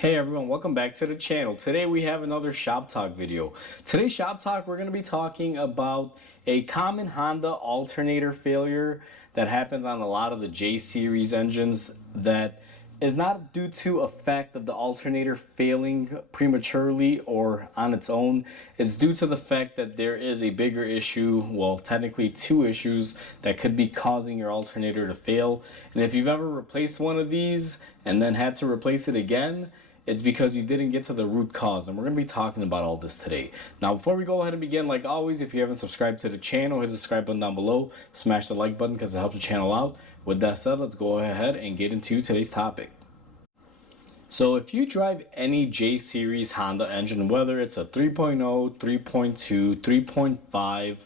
Hey everyone, welcome back to the channel. Today we have another Shop Talk video. Today's Shop Talk, we're going to be talking about a common Honda alternator failure that happens on a lot of the J series engines that is not due to a fact of the alternator failing prematurely or on its own. It's due to the fact that there is a bigger issue, well technically two issues, that could be causing your alternator to fail. And if you've ever replaced one of these and then had to replace it again, it's because you didn't get to the root cause, and we're going to be talking about all this today. Now, before we go ahead and begin, like always, if you haven't subscribed to the channel, hit the subscribe button down below, smash the like button because it helps the channel out. With that said, let's go ahead and get into today's topic. So if you drive any J series Honda engine, whether it's a 3.0, 3.2, 3.5,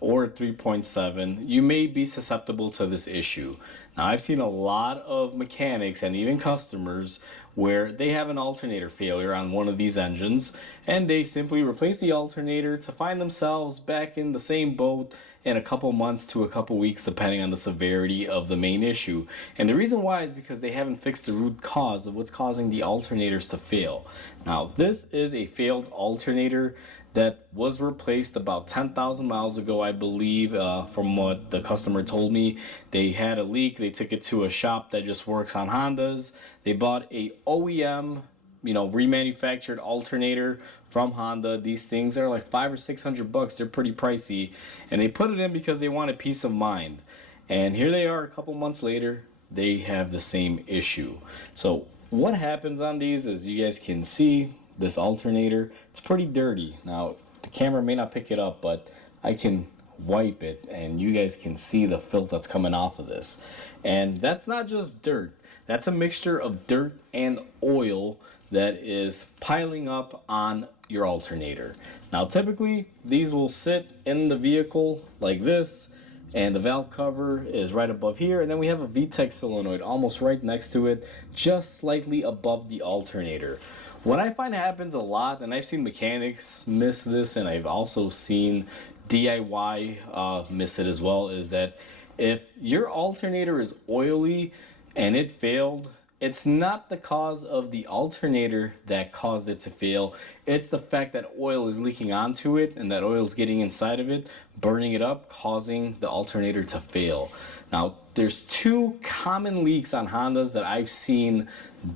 or 3.7, you may be susceptible to this issue. Now, I've seen a lot of mechanics and even customers where they have an alternator failure on one of these engines, and they simply replace the alternator to find themselves back in the same boat in a couple months to a couple weeks, depending on the severity of the main issue. And the reason why is because they haven't fixed the root cause of what's causing the alternators to fail. Now, this is a failed alternator that was replaced about 10,000 miles ago, I believe, from what the customer told me. They had a leak. They took it to a shop that just works on Hondas. They bought a OEM, remanufactured alternator from Honda. These things are like $500 or $600. They're pretty pricey, and they put it in because they wanted peace of mind. And here they are a couple months later. They have the same issue. So what happens on these is, you guys can see this alternator, it's pretty dirty. Now the camera may not pick it up, but I can wipe it and you guys can see the filth that's coming off of this. And that's not just dirt, that's a mixture of dirt and oil that is piling up on your alternator. Now typically these will sit in the vehicle like this, and the valve cover is right above here, and then we have a VTEC solenoid almost right next to it, just slightly above the alternator. What I find happens a lot, and I've seen mechanics miss this, and I've also seen DIY miss it as well, is that if your alternator is oily and it failed, it's not the cause of the alternator that caused it to fail. It's the fact that oil is leaking onto it, and that oil is getting inside of it, burning it up, causing the alternator to fail. Now, there's two common leaks on Hondas that I've seen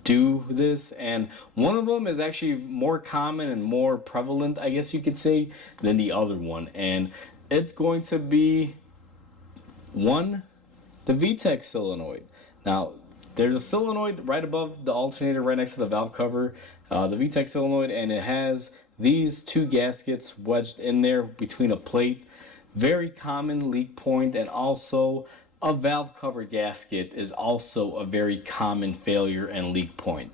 do this, and one of them is actually more common and more prevalent, I guess you could say, than the other one. And it's going to be, one, the VTEC solenoid. Now, there's a solenoid right above the alternator, right next to the valve cover, the VTEC solenoid, and it has these two gaskets wedged in there between a plate. Very common leak point, and also a valve cover gasket is also a very common failure and leak point.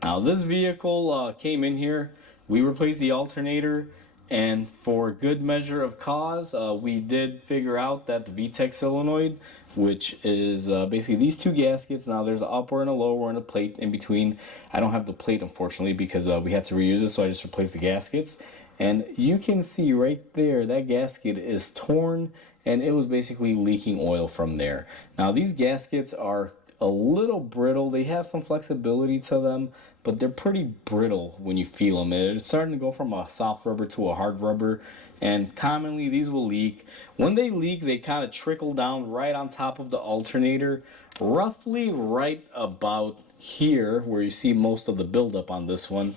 Now this vehicle came in here, we replaced the alternator, and for good measure of cause, we did figure out that the VTEC solenoid, which is basically these two gaskets. Now there's an upper and a lower and a plate in between. I don't have the plate, unfortunately, because we had to reuse it, so I just replaced the gaskets. And you can see right there, that gasket is torn, and it was basically leaking oil from there. Now these gaskets are a little brittle. They have some flexibility to them, but they're pretty brittle when you feel them. It's starting to go from a soft rubber to a hard rubber, and commonly these will leak. When they leak, they kind of trickle down right on top of the alternator, roughly right about here where you see most of the buildup on this one.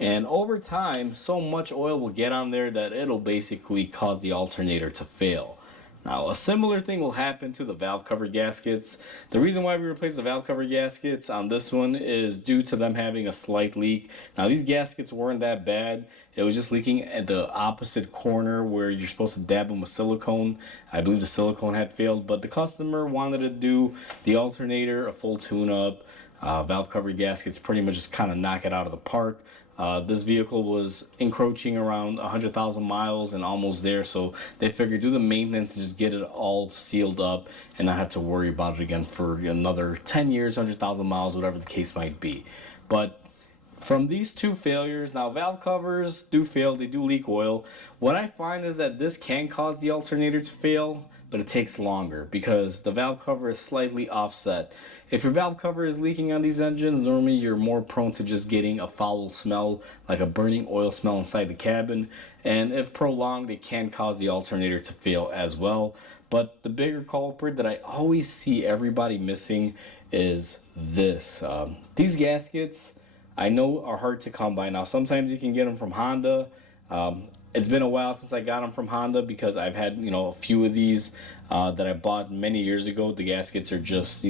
And over time, so much oil will get on there that it'll basically cause the alternator to fail. Now, a similar thing will happen to the valve cover gaskets. The reason why we replaced the valve cover gaskets on this one is due to them having a slight leak. Now, these gaskets weren't that bad. It was just leaking at the opposite corner where you're supposed to dab them with silicone. I believe the silicone had failed, but the customer wanted to do the alternator, a full tune-up, valve cover gaskets, pretty much just kind of knock it out of the park. This vehicle was encroaching around 100,000 miles and almost there, so they figured do the maintenance and just get it all sealed up and not have to worry about it again for another 10 years, 100,000 miles, whatever the case might be. But From these two failures, now valve covers do fail, they do leak oil. What I find is that this can cause the alternator to fail, but it takes longer because the valve cover is slightly offset. If your valve cover is leaking on these engines, normally you're more prone to just getting a foul smell, like a burning oil smell inside the cabin. And if prolonged, it can cause the alternator to fail as well. But the bigger culprit that I always see everybody missing is this. These gaskets, I know, are hard to come by. Now, sometimes you can get them from Honda. It's been a while since I got them from Honda because I've had, a few of these that I bought many years ago. The gaskets are just,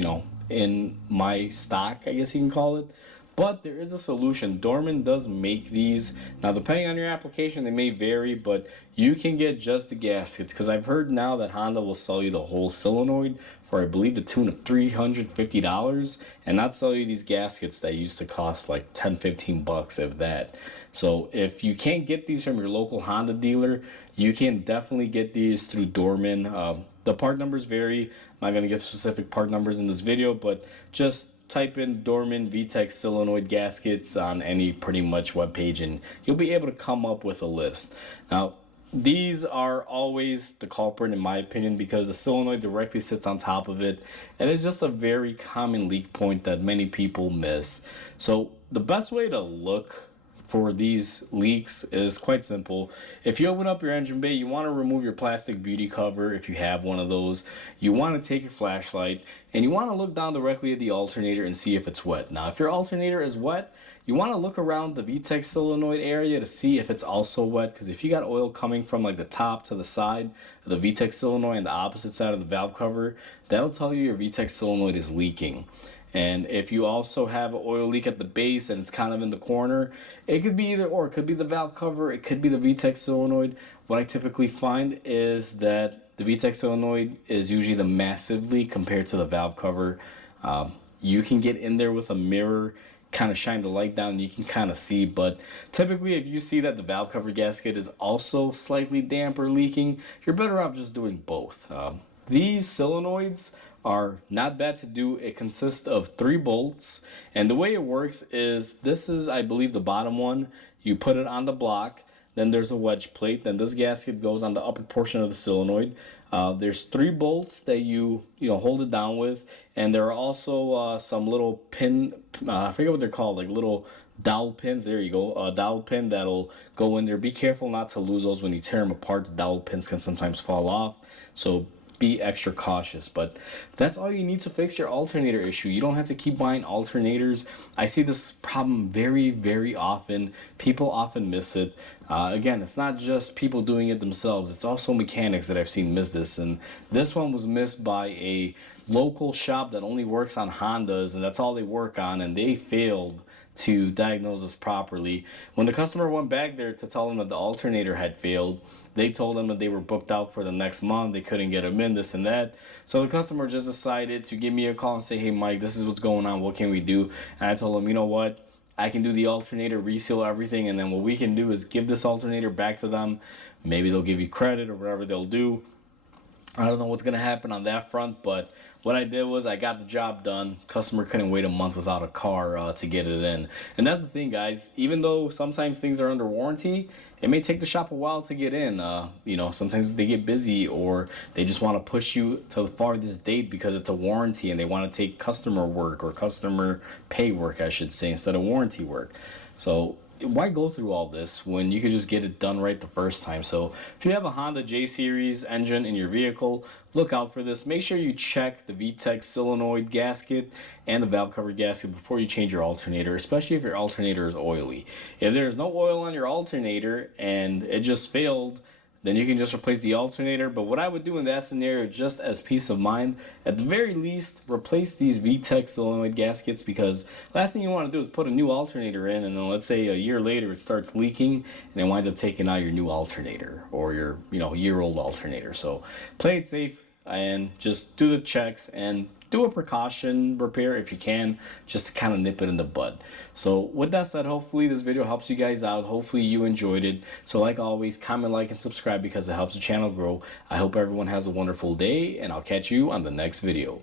in my stock, I guess you can call it. But there is a solution. Dorman does make these. Now, depending on your application, they may vary, but you can get just the gaskets. Because I've heard now that Honda will sell you the whole solenoid for, I believe, the tune of $350, and not sell you these gaskets that used to cost like $10-15, if that. So if you can't get these from your local Honda dealer, you can definitely get these through Dorman. The part numbers vary. I'm not going to give specific part numbers in this video, but just type in Dorman VTEC solenoid gaskets on any pretty much web page and you'll be able to come up with a list. Now, these are always the culprit in my opinion because the solenoid directly sits on top of it, and it's just a very common leak point that many people miss. So the best way to look for these leaks is quite simple. If you open up your engine bay, you want to remove your plastic beauty cover if you have one of those. You want to take your flashlight and you want to look down directly at the alternator and see if it's wet. Now, if your alternator is wet, you want to look around the VTEC solenoid area to see if it's also wet, because if you got oil coming from like the top to the side of the VTEC solenoid and the opposite side of the valve cover, that'll tell you your VTEC solenoid is leaking. And if you also have an oil leak at the base and it's kind of in the corner, it could be either or. It could be the valve cover, it could be the VTEC solenoid. What I typically find is that the VTEC solenoid is usually the massive leak compared to the valve cover. You can get in there with a mirror, kind of shine the light down, and you can kind of see. But typically, if you see that the valve cover gasket is also slightly damp or leaking, you're better off just doing both. These solenoids are not bad to do. It consists of 3 bolts, and the way it works is this is, I believe, the bottom one. You put it on the block, then there's a wedge plate, then this gasket goes on the upper portion of the solenoid. There's 3 bolts that you hold it down with, and there are also some little pin, I forget what they're called, like little dowel pins. There you go, a dowel pin that'll go in there. Be careful not to lose those when you tear them apart. The dowel pins can sometimes fall off, so be extra cautious. But that's all you need to fix your alternator issue. You don't have to keep buying alternators. I see this problem very, very often. People often miss it. Again, it's not just people doing it themselves. It's also mechanics that I've seen miss this. And this one was missed by a local shop that only works on Hondas, and that's all they work on, and they failed to diagnose this properly. When the customer went back there to tell them that the alternator had failed, they told them that they were booked out for the next month. They couldn't get them in, this and that. So the customer just decided to give me a call and say, hey Mike, this is what's going on, what can we do? And I told him, you know what, I can do the alternator, reseal everything, and then what we can do is give this alternator back to them. Maybe they'll give you credit or whatever they'll do. I don't know what's going to happen on that front, but what I did was I got the job done. Customer couldn't wait a month without a car to get it in. And that's the thing, guys. Even though sometimes things are under warranty, it may take the shop a while to get in. Sometimes they get busy or they just want to push you to the farthest date because it's a warranty and they want to take customer work or customer pay work, I should say, instead of warranty work. So why go through all this when you could just get it done right the first time? So if you have a Honda J Series engine in your vehicle, look out for this. Make sure you check the VTEC solenoid gasket and the valve cover gasket before you change your alternator, especially if your alternator is oily. If there's no oil on your alternator and it just failed, then you can just replace the alternator. But what I would do in that scenario, just as peace of mind, at the very least, replace these VTEC solenoid gaskets, because last thing you want to do is put a new alternator in, and then let's say a year later it starts leaking, and it winds up taking out your new alternator or your year-old alternator. So play it safe and just do the checks and do a precaution repair if you can, just to kind of nip it in the bud. So with that said, hopefully this video helps you guys out. Hopefully you enjoyed it. So like always, comment, like, and subscribe because it helps the channel grow. I hope everyone has a wonderful day, and I'll catch you on the next video.